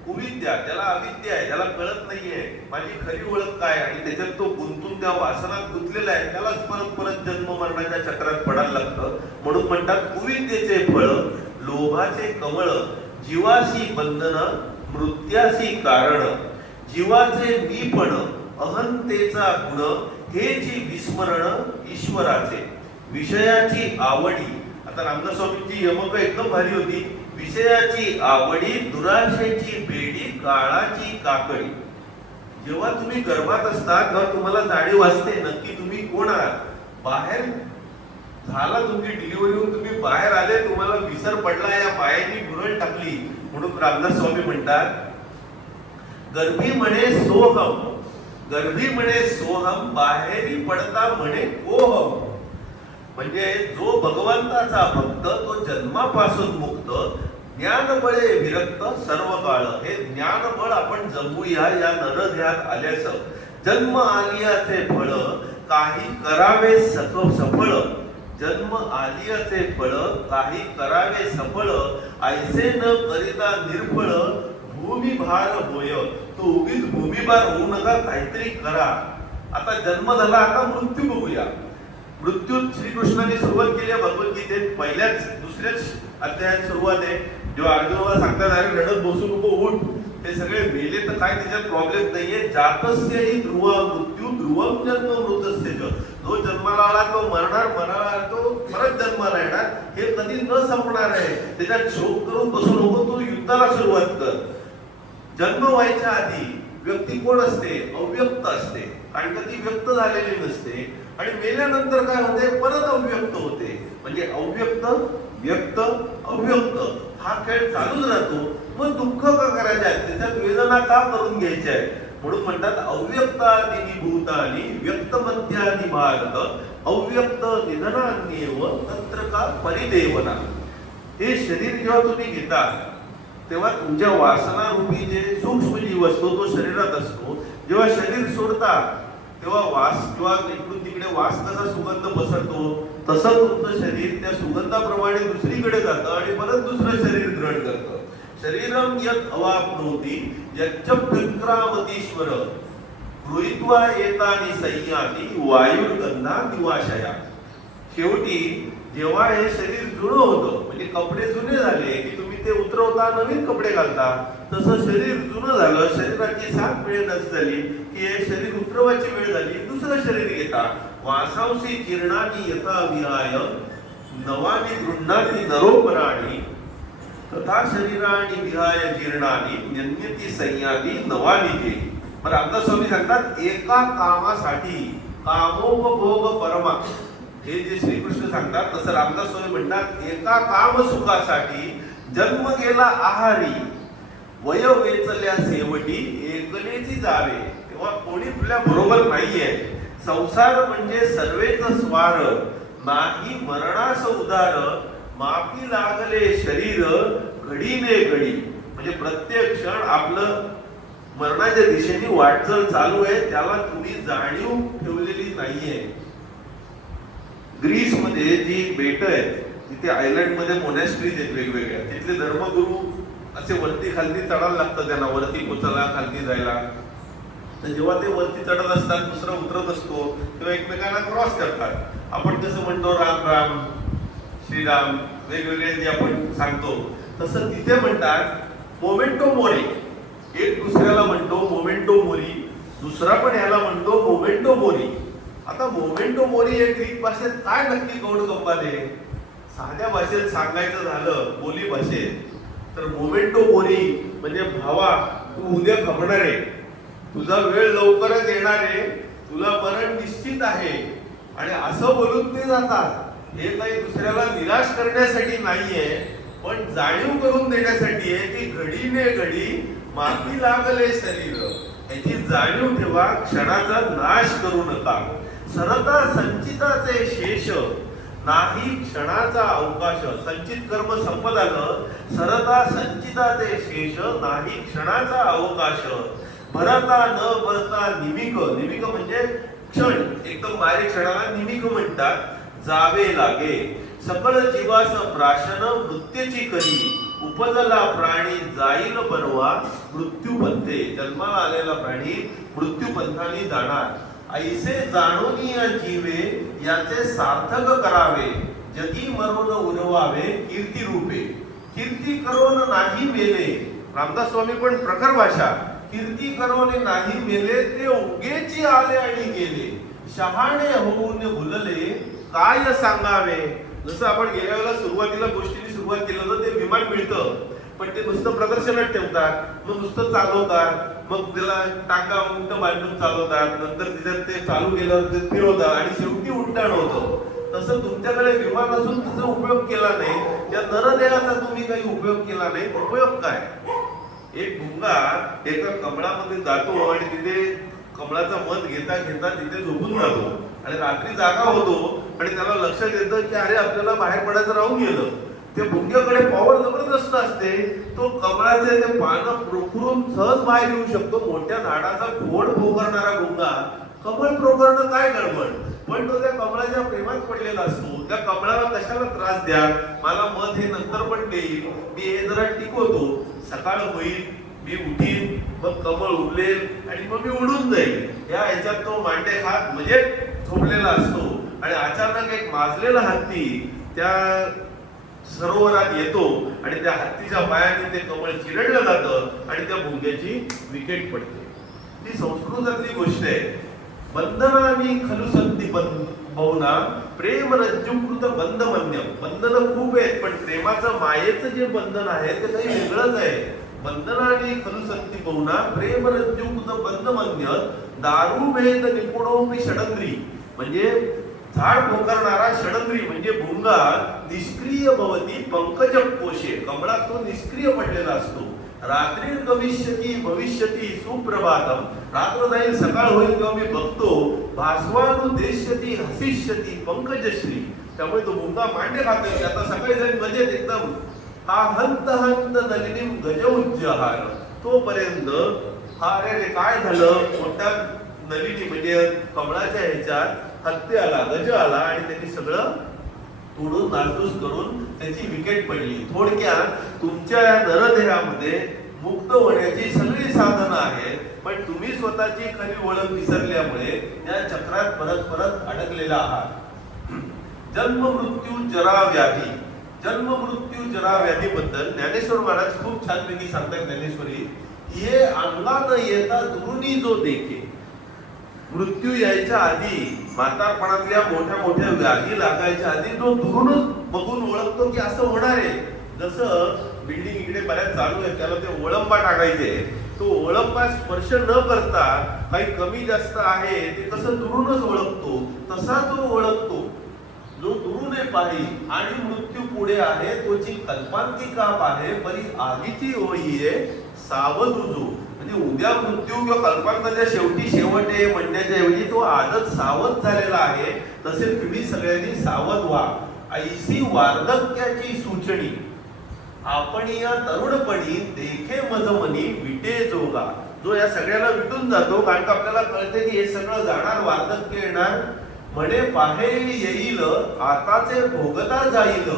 कुविद्या त्याला अविद्या आहे, त्याला कळत नाहीये माझी खरी ओळख काय, आणि त्याच्यात तो गुंतून त्या वासनात गुंतलेला आहे, त्यालाच परत परत जन्म मरणाच्या चक्रात पडायला लागतं. म्हणून म्हणतात कुविद्येचे फळ लोभाचे कमळ, जीवाशी बंधन मृत्याशी कारण. जीवाचे मीपण अहंतेचा गुण, हे जी विस्मरण ईश्वराचे. विषयाची आवडी, आता रामदास स्वामींची यमक एकदम भारी होती. विषयाची आवडी दुराशेची बेडी, काळाची काकडी. जेव्हा तुम्ही गर्भात असता तेव्हा तुम्हाला जाणीव असते नक्की तुम्ही कोण आहात. बाहेर झाला तुमची डिलिव्हरी होऊन तुम्ही बाहेर आले, तुम्हाला विसर पडला, या पायाची भुरळ टाकली. म्हणून रामदास स्वामी म्हणतात गर्भी म्हणे सोहम, गर्भी म्हणे सोहम, बाहेरी पडता म्हणे कोहम. म्हणजे जो भगवंताचा भक्त तो जन्मापासून मुक्त, ज्ञानबळे विरक्त सर्व काळ. हे ज्ञानबळ आपण जमूया या नरदेहात आल्याचं. जन्म आलियाचे फळ काही करावे सफळ, जन्म आलियाचे फळ काही करावे सफळ. ऐसे न करिता निर्फळ भूमिभार होय. तो उगीच भूमिभार होऊ नका, काहीतरी करा. आता जन्म झाला, आता मृत्यू बघूया. मृत्यूत श्रीकृष्णाने सुरुवात केली आहे भगवद्गीतेत. पहिल्याच दुसऱ्याच अध्यायात सुरुवात आहे. जेव्हा अर्जुनाला सांगतात अरे रडत बसू नको, उठ. हे सगळे मेले तर काय त्याच्यात प्रॉब्लेम नाहीये. जातस्य ही ध्रुव मृत्यू ध्रुवम जन्म मृतस्य. जो जन्माला आला तो मरणार, मरणार तो परत जन्माला येणार. हे कधी न संपणार आहे. त्याच्यात शोक करून बसू नको, तो युद्धाला सुरुवात कर. जन्म व्हायच्या आधी व्यक्ती कोण असते, अव्यक्त असते, कारण कधी व्यक्त झालेली नसते. आणि मेल्यानंतर काय होते, परत अव्यक्त होते. म्हणजे अव्यक्त व्यक्त अव्यक्त हा खेळ चालूच राहतो. मग दुःख का करायचे आहे, त्याच्यात वेदना का करून घ्यायच्या आहे. म्हणून म्हणतात अव्यक्तादि भूतानि व्यक्तमध्यानि भारत, अव्यक्त निधनान्येव तत्र का परिदेवना. हे शरीर जेव्हा तुम्ही घेता तेव्हा तुमच्या वासना रूपी जे सूक्ष्म जीव असतो तो शरीरात असतो. जेव्हा शरीर सोडता तेव्हा वास किंवा इकडून तिकडे वास कसा सुगंध पसरतो तसं तुमचं शरीर त्या सुगंधाप्रमाणे दुसरीकडे जातं आणि परत दुसरं शरीर ग्रहण करतं. शरीरम यत् अवाप्नोति यच्च विक्रामतीश्वर गृहीत्वा एतानि संयाति वायुर्गंधा निवाशया. शेवटी जेव्हा हे शरीर जुनं होतं, म्हणजे कपडे जुने झाले की तुम्ही ते उतरवता, नवीन कपडे घालता, तसं शरीर जुनं झालं, शरीराची साथ मिळेनाच झाली की हे शरीर उतरवायची वेळ झाली, दुसरं शरीर घेता. वासांसी जीर्णानी यथा विहाय नवानी गृह्णाती नरोपराणी, तथा शरीराणी विहाय जीर्णानी न्यन्यती संयाती नवानी जे. पण रामदास स्वामी सांगतात एका कामासाठी कामोपभोग परमा. हे जे श्रीकृष्ण सांगतात तसं रामदास स्वामी म्हणतात एका काम सुखासाठी जन्म गेला आहारी वय वेचल्या सेवटी एकलेची जावे. तेव्हा कोणी तुला बरोबर नाहीये. संसार म्हणजे सर्वेच स्वार नाही मरणास उदार माफी लागले शरीर घडीने घडी. म्हणजे प्रत्येक क्षण आपलं मरणाच्या दिशेने वाटचाल चालू आहे, त्याला तुम्ही जाणीव ठेवलेली नाहीये. ग्रीसमध्ये जी बेट आहेत तिथे आयलंड मध्ये मोनॅस्ट्रीज आहेत वेगवेगळ्या. तिथले धर्मगुरू असे वरती खालती चढायला लागतं त्यांना, वरती पोचायला खालती जायला. तर जेव्हा ते वरती चढत असतात दुसरा उतरत असतो तेव्हा एकमेकांना क्रॉस करतात. आपण कसं म्हणतो राम राम श्रीराम वेगवेगळे जे आपण सांगतो तसं तिथे म्हणतात मोमेंटो मोरी. एक दुसऱ्याला म्हणतो मोमेंटो मोरी, दुसरा पण याला म्हणतो मोमेंटो मोरी. आता मोमेंटो मोरी हे ग्रीक भाषेत काय नक्की गौड गंमत आहे? साध्या भाषेत सांगायचं झालं बोली भाषेत तर मोमेंटो मोरी म्हणजे भावा तू उद्या खपणार आहे, तुझा वेळ लवकरच येणार आहे, तुला मरण निश्चित आहे. आणि असं बोलून ते जातात. हे काही दुसऱ्याला निराश करण्यासाठी नाहीये पण जाणीव करून देण्यासाठी आहे की घडीने घडी माफी लागले शरीर. याची जाणीव ठेवा, क्षणाचा नाश करू नका. सरता संचिताचे शेष नाही क्षणाचा अवकाश. संचित कर्म संपत आलं. सरता संचिताचे शेष नाही क्षणाचा अवकाश. भरता न भरता निमिक. निमिक म्हणजे क्षण, एकदम बारीक क्षणाला निमिक म्हणतात. जावे लागे सकळ जीवास प्राशन मृत्यूची करी. उपजला प्राणी जाईल बनवा मृत्यू पंथे. जन्माला आलेला प्राणी मृत्यू पंथाने जाणार. ऐसे जाणून या जीवे याचे सार्थक करावे. जगी मरून उरवावे कीर्ती रूपे. कीर्ती करून नाही मेले. रामदास स्वामी पण प्रखर भाषा. कीर्ती करून नाही मेले ते उगेची आले आणि गेले. शहाणे होऊन भुलले काय सांगावे. जसं आपण गेल्या वेळेला सुरुवातीला गोष्टीने सुरुवात केलं होतं ते विमान मिळतं पण ते नुसतं प्रदर्शनात ठेवतात, मग नुसतं चालवतात, मग त्याला टांगा उंट बांधून चालवतात, नंतर तिच्यात ते चालू केलं ते फिरवतात आणि शेवटी उड्डाण होतं. तसं तुमच्याकडे विमान असून त्याचा उपयोग केला नाही, त्या नरदेहाचा तुम्ही काही उपयोग केला नाही. उपयोग काय? एक भुंगा एका कमळामध्ये जातो आणि तिथे कमळाचा मध घेता घेता तिथे झोपून जातो आणि रात्री जागा होतो आणि त्याला लक्षात येतं की अरे आपल्याला बाहेर पडायचं राहून गेलं. ते भुंग्याकडे पॉवर जबरदस्त असते. तो कमळाचे ते पानं प्रोखरून सहज बाहेर येऊ शकतो. मोठ्या झाडाचा खोड पोखरणारा भुंगा कमळ प्रोखरणं काय गडबड. पण तो त्या कमळाच्या प्रेमात पडलेला असतो. त्या कमळाला कशाला त्रास द्या, मला मध हे नंतर पण देईल, मी हे जरा टिकवतो, सकाळ होईल मी उठीन मग कमळ उरलेल आणि मग मी उडून जाईल. या ह्याच्यात तो मांडे खात म्हणजे झोपलेला असतो आणि अचानक एक माजलेला हत्ती त्या सरोवरात येतो आणि त्या हत्तीच्या पायाने ते कमळ चिरडलं जातं आणि त्या भुंग्याची विकेट पडते. ती संस्कृतातली गोष्ट आहे. बंधनानी खलु संती बहुना प्रेम रज्जुकृत बंध मन्यम. बंधन खूप आहेत पण प्रेमाचं मायेचं जे बंधन आहे ते काही वेगळंच आहे. बंधनानी खलु संती बहुना प्रेम रज्जुकृत बंध मन्य दारू भेद निपुणोपी षडंद्री. म्हणजे झाड पोखरणारा षडंद्री म्हणजे भुंगा निष्क्रिय भवती पंकज कोशे. कमळात तो निष्क्रिय पडलेला असतो. रात्री गमिष्यती भविष्यती सुप्रभातम. रात्र जाईल सकाळ होईल तेव्हा मी बघतो. भास्वानु देश्यती हसिष्यती पंकजश्री. त्यामुळे तो भुंगा मांडे खातोय. आता सकाळी जाईल मजेत एकदम हा हंत हंत नलिनीम गज उज्जहार. तोपर्यंत हा रे काय झालं, मोठ्या नलिनी म्हणजे कमळाच्या ह्याच्यात हत्ती आला, गज आला आणि त्यांनी सगळं तोडून नासधूस करून त्याची विकेट पडली. थोडक्यात तुमच्या या नरदेहामध्ये मुक्त होण्याची सगळी साधनं आहेत पण तुम्ही स्वतःची खरी ओळख विसरल्यामुळे या चक्रात परत परत अडकलेला आहात. जन्म मृत्यू जरा व्याधी. जन्म मृत्यू जरा व्याधी बद्दल ज्ञानेश्वर महाराज खूप छानपैकी सांगतात. ज्ञानेश्वरी ये अंगान येता दुरुनी जो देखे. मृत्यू यायच्या आधी म्हातारपणातल्या मोठ्या मोठ्या व्याधी लागायच्या आधी तो दुरूनच बघून ओळखतो की असं होणार आहे. जसं बिल्डिंग इकडे बऱ्याच चालू आहे त्याला ते ओळंबा टाकायचे, तो ओळंबा स्पर्श न करता काही कमी जास्त आहे ते कसं दुरूनच ओळखतो तसा तो ओळखतो. जो दुरूने पाही आणि मृत्यू पुढे आहे तोची कल्पांती काप आहे परी आधीची होईये सावध उजू. म्हणजे उद्या मृत्यू किंवा कल्पांताच्या शेवटी शेवट आहे म्हणण्याच्या ऐवजी तो आजच सावध झालेला आहे. तसे तुम्ही सगळ्यांनी सावध व्हा. ऐसी वार्धक्याची सूचनी आपण या तरुणपणी देखे मजमनी विटे जोगा. जो या सगळ्याला विटून जातो कारण का आपल्याला कळते की हे सगळं जाणार, वार्धक्य येणार. म्हणे पाहे येईल आताचे भोगता जाईल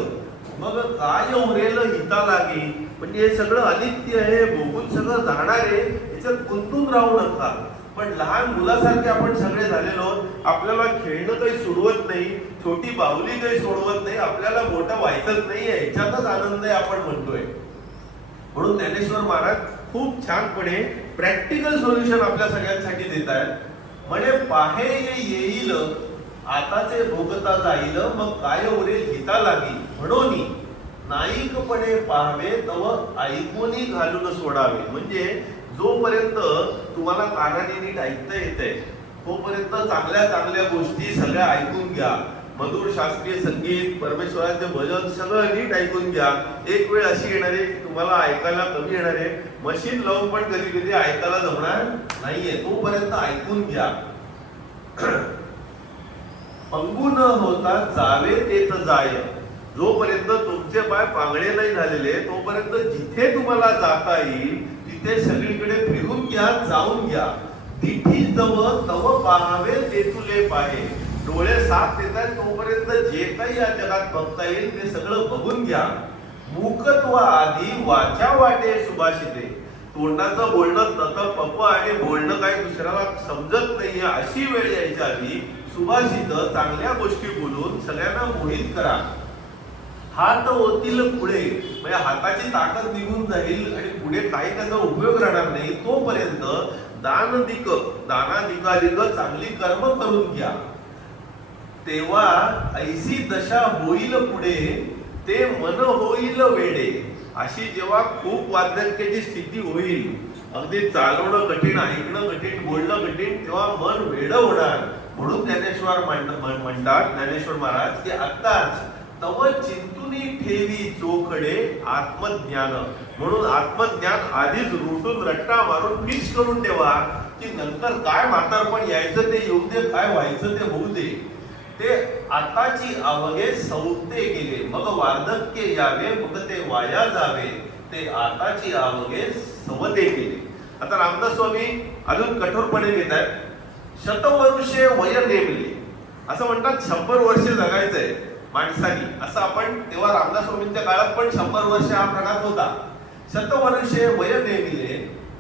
मग काय उरेल हिता लागी. म्हणजे हे सगळं अनित्य आहे, भोगून सगळं जाणार आहे, याच्यात गुंतून राहू नका. पण लहान मुलासारखे आपण सगळे झालेलो, आपल्याला खेळणं काही सोडवत नाही, छोटी बाहुली काही सोडवत नाही, आपल्याला मोठं व्हायचंच नाही, याच्यातच आनंद आहे आपण म्हणतोय. म्हणून ज्ञानेश्वर महाराज खूप छानपणे प्रॅक्टिकल सोल्युशन आपल्या सगळ्यांसाठी देत आहेत. म्हणे पाहे येईल आताचे भोगता जाईल मग काय उरेल हिता लागी. म्हणून नाईकपणे पाहावे तव ऐकूनी घालून सोडावे. म्हणजे जोपर्यंत तुम्हाला कानाने नीट ऐकता येतंय तोपर्यंत चांगल्या चांगल्या गोष्टी सगळ्या ऐकून घ्या. मधुर शास्त्रीय संगीत, परमेश्वराचे भजन सगळं नीट ऐकून घ्या. एक वेळ अशी येणार आहे की तुम्हाला ऐकायला कमी येणार आहे, मशीन लावून पण कधी कधी ऐकायला जमणार नाहीये, तोपर्यंत ऐकून घ्या. पंगू न होता जावे तेच जाय. जोपर्यंत तुमचे पाय पांगळे नाही झालेले तोपर्यंत जिथे तुम्हाला जाता येईल तिथे सगळीकडे फिरून घ्या, जाऊन घ्या. तिथी जवळ तव पाहावे ते तुले पाहे. डोळे साथ देतात तोपर्यंत जे काही या जगात बघता येईल ते सगळं बघून घ्या. मूकत्व आधी वाचा वाटे सुभाषिते. तोंडाचं बोलणं तत पप आणि बोलणं काही दुसऱ्याला समजत नाहीये अशी वेळ यायच्या आधी सुभाषित चांगल्या गोष्टी बोलून सगळ्यांना मोहित करा. हात होतील पुढे म्हणजे हाताची ताकद निघून जाईल आणि पुढे काही त्याचा उपयोग राहणार नाही. तोपर्यंत दानादिकाधिक चांगली कर्म करून घ्या. तेव्हा ऐसी दशा होईल पुढे ते मन होईल वेडे. अशी जेव्हा खूप वार्धक्याची स्थिती होईल, अगदी चालवणं कठीण, ऐकणं कठीण, बोलणं कठीण, तेव्हा मन वेड होणार. म्हणून ज्ञानेश्वर म्हणतात ज्ञानेश्वर महाराज की आत्ताच तव चिंतुनी ठेवी चोखडे आत्मज्ञान. म्हणून आत्मज्ञान आधीच रुटून रट्टा मारून फिक्स करून ठेवा की नंतर काय म्हातारपण यायचं ते येऊ दे, काय व्हायचं ते होऊ दे. ते आताची अवघे सौते गेले मग वार्धक्य यावे मग ते वाया जावे. ते आताची अवघे सवते गेले. आता रामदास स्वामी अजून कठोरपणे घेतात. शतवर्षे वय नेमले. असं म्हणतात 100 वर्ष जगायचंय माणसानी. असं आपण तेव्हा रामदास स्वामींच्या काळात पण 100 वर्ष हा प्रकार होता. शतवर्षे वय नेमिले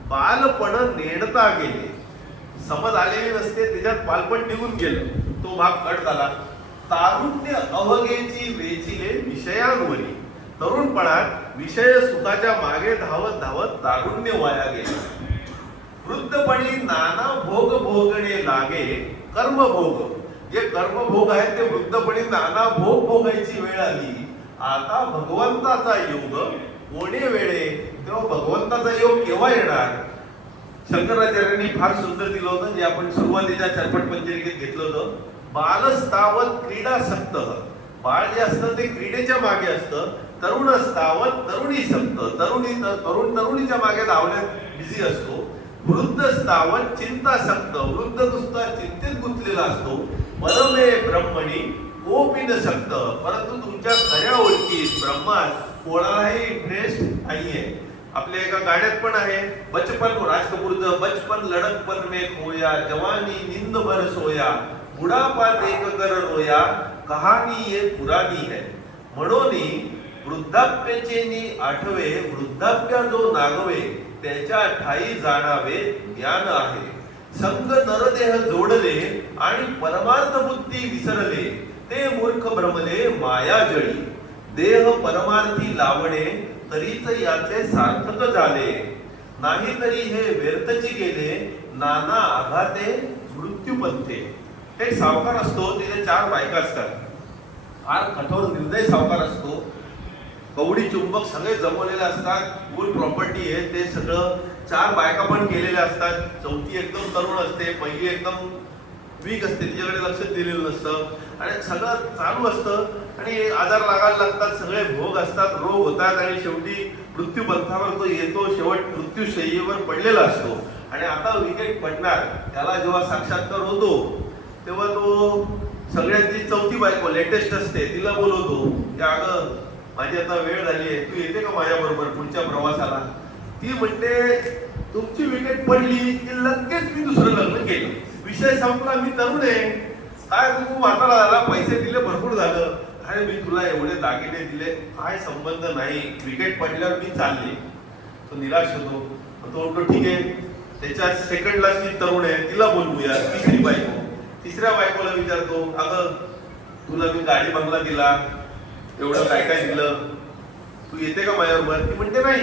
बालपण नेणता गेले. समज आलेली नसते त्याच्यात बालपण निघून गेलं, तो भाग कट झाला. तारुण्य अवघेची वेचिले विषयांवरी. तरुणपणात विषय सुखाच्या मागे धावत धावत तारुण्य वाया गेले. वृद्धपणी नाना भोग भोगणे लागे कर्मभोग. जे कर्मभोग आहेत ते वृद्धपणी नाना भोग भोगायची वेळ आली. आता भगवंताचा योग कोणे वेळे. तेव्हा भगवंताचा योग केव्हा येणार. शंकराचार्यांनी फार सुंदर दिलं होतं, जे आपण सुरुवातीच्या चरपट पंचरिकेत घेतलं होतं. बालस्तावत क्रीडासक्त. बाळ जे असतं ते क्रीडेच्या मागे असतं. तरुणस्तावत तरुणीसक्त. तरुणीच्या मागे धावण्यात बिझी असतो. वृद्धस्तावत चिंतासक्त. वृद्ध नुसता चिंतेत गुंतलेला असतो. परमे ब्रह्मणी कोपी न सक्त. परंतु तुमच्या खऱ्या ओळखीत ब्रह्मात कोणालाही इंटरेस्ट नाहीये. आपल्या एका गाण्यात पण आहे, बचपन राज कपूरचं, बचपन लडकपन में खोया जवानी नींद भर सोया बुढापात एक कर रोया कहाणी ये पुरानी है. म्हणून वृद्धाप्याचे नी आठवे वृद्धाप्या जो नागवे त्याच्या ठाई जाणावे ज्ञान आहे. संग नरदेह जोडले आणि परमार्थ बुद्धी विसरले ते मूर्ख भ्रमले माया जळी. देह परमार्थी लावणे तरीच याचे सार्थक झाले. नाही तरी हे व्यर्थची गेले नाना आघाते मृत्यूपंथे. एक सावकार असतो, तिथे 4 बायका असतात. फार कठोर निर्दय सावकार असतो. कवडी चुंबक सगळे जमवलेले असतात. फुल प्रॉपर्टी आहे, ते सगळं 4 बायका पण केलेल्या असतात. चौथी एकदम तरुण असते, पहिली एकदम वीक असते, तिच्याकडे लक्ष दिलेलं नसतं आणि सगळं चालू असतं आणि आजार लागायला लागतात, सगळे भोग असतात, रोग होतात आणि शेवटी मृत्यू पंथावर तो येतो, शेवट मृत्यूशय्येवर पडलेला असतो. आणि आता विकेट पडणार त्याला जेव्हा साक्षात्कार होतो तेव्हा तो सगळ्यांची चौथी बायको लेटेस्ट असते, तिला बोलवतो की अगं माझी आता वेळ झाली आहे, तू येते का माझ्या बरोबर पुढच्या प्रवासाला. ती म्हणते तुमची विकेट पडली की लगेच मी दुसरं लग्न केलं, विषय संपला, मी तरुण आहे, काय तू म्हातारा झाला, पैसे दिले भरपूर झालं, अरे मी तुला एवढे दागिने दिले, काय संबंध नाही, विकेट पडल्यावर मी चालले. तो निराश होतो, तो म्हणतो ठीक आहे, त्याच्या सेकंडला ती तरुण आहे, तिला बोलवूया, तिसरी बायको. तिसऱ्या बायकोला विचारतो अगं तुला मी गाडी बंगला दिला, एवढं काय काय दिलं, तू येते का माझ्याबरोबर. ती म्हणते नाही,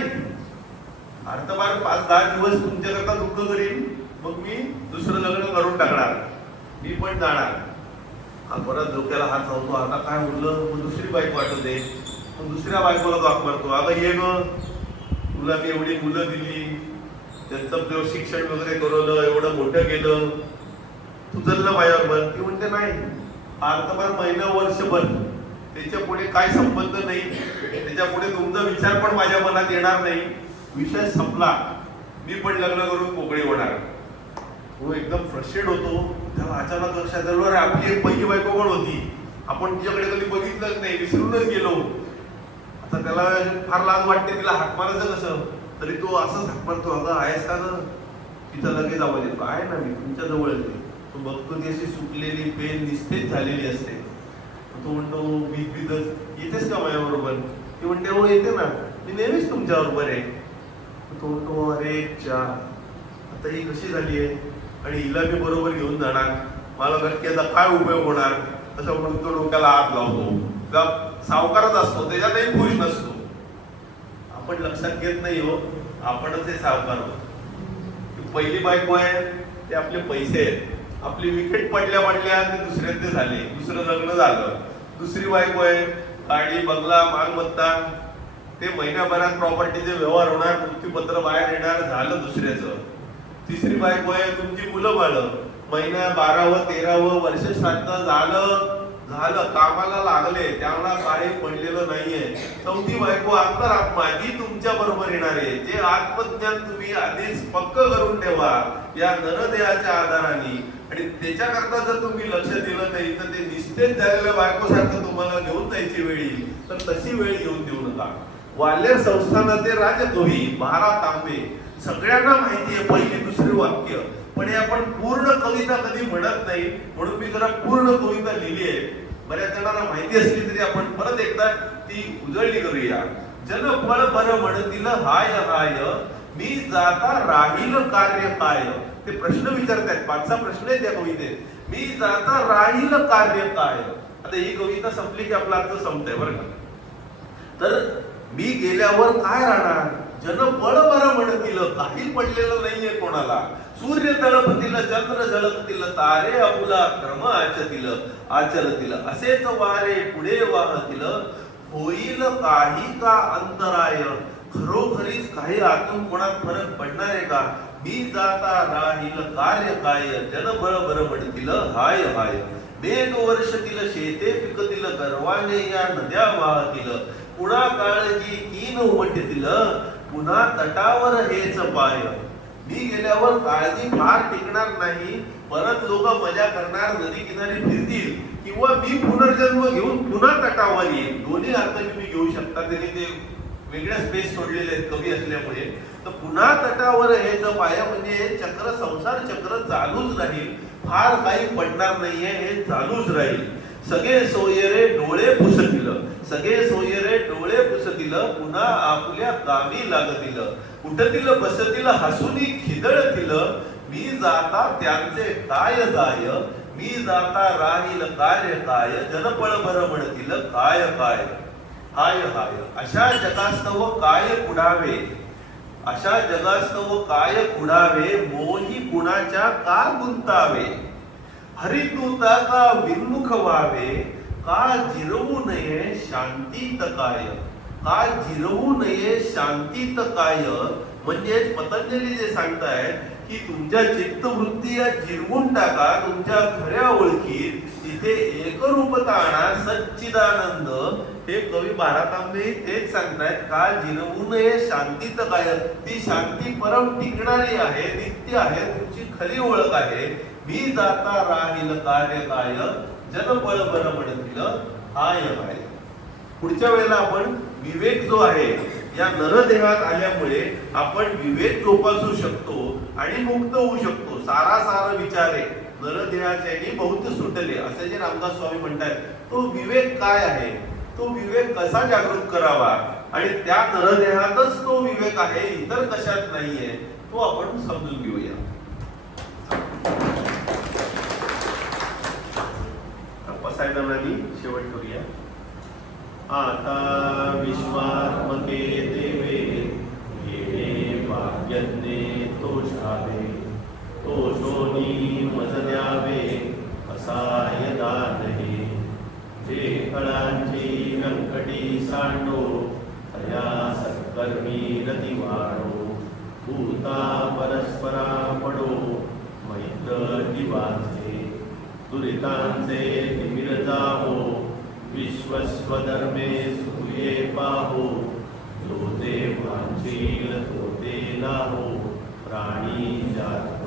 अर्थबार 5-10 दिवस तुमच्याकरता दुःख करीन, मग मी दुसरं लग्न करून टाकणार, मी पण जाणार. हा परत डोक्याला हात लावतो, आता काय बोललं, मग दुसरी बायको आठवते, मग दुसऱ्या बायकोला वाक मारतो, अगं ये ग, तुला मी एवढी मुलं दिली, त्यांचं शिक्षण वगैरे करवलं, एवढं मोठं केलं, तू चाललं माझ्याबरोबर. ती म्हणते नाही, अर्थभर महिना वर्षभर, त्याच्या पुढे काय संबंध नाही, त्याच्या पुढे तुमचा विचार पण माझ्या मनात येणार नाही, विषय संपला, मी पण लग्न करून मोकळी होणार. तो एकदम फ्रस्ट्रेट होतो. त्याला अचानक लक्षात आलं अरे आपली एक पहिली बायको पण होती, आपण तिच्याकडे कधी बघितलंच नाही, विसरूनच गेलो. आता त्याला फार लाज वाटते, तिला हाक मारायचं कसं, तरी तो असं हाक मारतो, अगं आहेस का ग, तिचा लगेच आवाज येतो, आहे ना मी तुमच्या जवळ येते. तो बघतो ती अशी सुकलेली पेन निस्तेज झालेली असते. तो म्हणतो बीच येतेस का माझ्या बरोबर. ती म्हणते हो येते ना, मी नेहमीच तुमच्या बरोबर आहे. तो म्हणतो अरे चा, आता ही कशी झाली आहे आणि हिला मी बरोबर घेऊन जाणार, मला नक्की आता काय उपयोग होणार, असं म्हणून तो डोक्याला हात लावतो. सावकारच असतो, त्याच्यातही खुश नसतो. आपण लक्षात घेत नाही हो, आपणच हे सावकार होतो. पहिली बायको आहे ते आपले पैसे आहेत, आपली विकेट पडल्या ते दुसऱ्यांचे झाले, दुसरं लग्न झालं. दुसरी बायको आहे गाडी बंगला मालमत्ता, ते महिन्याभरात प्रॉपर्टीचे व्यवहार होणार, मृत्यूपत्र बाहेर येणार, झालं दुसऱ्याचं. तिसरी बायको आहे तुमची मुलं बाळं, महिना 12व 13व वर्ष श्राद्ध झालं, कामाला लागले, त्याला काही पडलेलं नाहीये. चौथी बायको माझी तुमच्या बरोबर येणार आहे. जे आत्मज्ञान तुम्ही आधीच पक्क करून ठेवा या नरदेहाच्या आधाराने, आणि त्याच्याकरता जर तुम्ही लक्ष दिलं नाही तर ते निस्तेज झालेल्या बायकोसारखं तुम्हाला घेऊन जायची वेळ येईल, तर तशी वेळ येऊन देऊ नका. ग्वाल्हेर संस्थानाचे राजकवी 12 तांबे, सगळ्यांना माहिती आहे पहिली दुसरी वाक्य, पण हे आपण पूर्ण कविता कधी म्हणत नाही, म्हणून मी जरा पूर्ण कविता लिहिली आहे. बऱ्याच जणांना माहिती असली तरी आपण परत एकदा ती उजळणी करूया. जन फळ बर म्हणतील हाय हाय, मी जाता राहील कार्य काय. ते प्रश्न विचारतायत, 5-6 प्रश्न आहेत त्या कवितेत. मी जाता राहील कार्य काय. आता ही कविता संपली की आपला अर्थ संपतंय बरं का. तर मी गेल्यावर काय राहणार, जन बळ बरं म्हणतील, काही पडलेलं नाहीये कोणाला. सूर्य तळपतील, चंद्र झळकतील, तारे आपुला क्रम आचरतील, असेच वारे पुढे वाहतील, होईल काही का अंतराय. खरोखरीच काही आतून कोणात फरक पडणार आहे का. मी जाता राहील कार्य काय, जन बळ बरं म्हणतील हाय हाय. मेघ वर्षतील, शेते पिकतील, गर्वाने या नद्या वाहतील, पुन्हा काळजी कीन उमटतील, पुन्हा तटावर हेच पाय. मी गेल्यावर काळजी फार टिकणार नाही, परत लोक मजा करणार, नदी किनारी फिरतील, किंवा मी पुनर्जन्म घेऊन पुन्हा तटावर येईल. दोन्ही अर्थ तुम्ही घेऊ शकता, त्यांनी ते वेगळ्या स्पेस सोडलेले आहेत कवी असल्यामुळे. तर पुन्हा तटावर हेच पाय म्हणजे चक्र, संसार चक्र चालूच राहील, फार काही पडणार नाहीये, हे चालूच राहील. सगळे सोयरे डोळे पुसतील, सगळे सोयरे डोळे पुसतील, पुन्हा आपल्या गावी लागतील, उठतील बसतील हसूनी खिदळतील, मी जाता त्यांचे काय जाय, मी जाता राहील कार्य काय, जनपळ बर म्हणतील काय काय. हाय हाय अशा जगास्तव काय कुडावे, अशा जगास्तव काय कुडावे, मोही कुणाच्या का गुंतावे. हरिदूता का विन्मुख व्हावे, का जिरवू नये शांतीत काय, का जिरवू नये शांतीत काय. म्हणजेच पतंजली जे सांगतायत की तुमच्या चित्तवृत्ती या जिरवून टाका तुमच्या खऱ्या ओळखीत तिथे एकरूपता आणा सच्चिदानंद. हे कवी भारतांबे तेच सांगतायत का जिरवू नये शांतीत काय. ती शांती परम टिकणारी आहे नित्य आहे तुमची खरी ओळख आहे. मी जाता राहील कार्य काय जन बळ बर म्हणतील हाय हाय. पुढच्या वेळेला आपण विवेक जो आहे या नरदेहात आल्यामुळे आपण विवेक जोपासू शकतो आणि मुक्त होऊ शकतो. सारासार विचारे नरदेहाच्यानी बहुत सुटले असे जे रामदास स्वामी म्हणतात. तो विवेक काय आहे तो विवेक कसा जागृत करावा आणि त्या नरदेहातच तो विवेक आहे इतर कशात नाहीये तो आपण समजून घेऊया. पसायदानानी शेवट करूया. आता विश्वात्मके देवे येणे भाग्यज्ञे तोषावे तोषोनी मज द्यावे असाय दानहे. जे कळांची व्यंकटी सांडो तया सत्कर्मी रती वाढो. भूता परस्परा पडो मैत्र दिवाचे दुरितांचे तिमिर जावो. विश्वस्वधर्मे सुये पाहो जो ते वांछील तो ते लाहो. प्राणी जात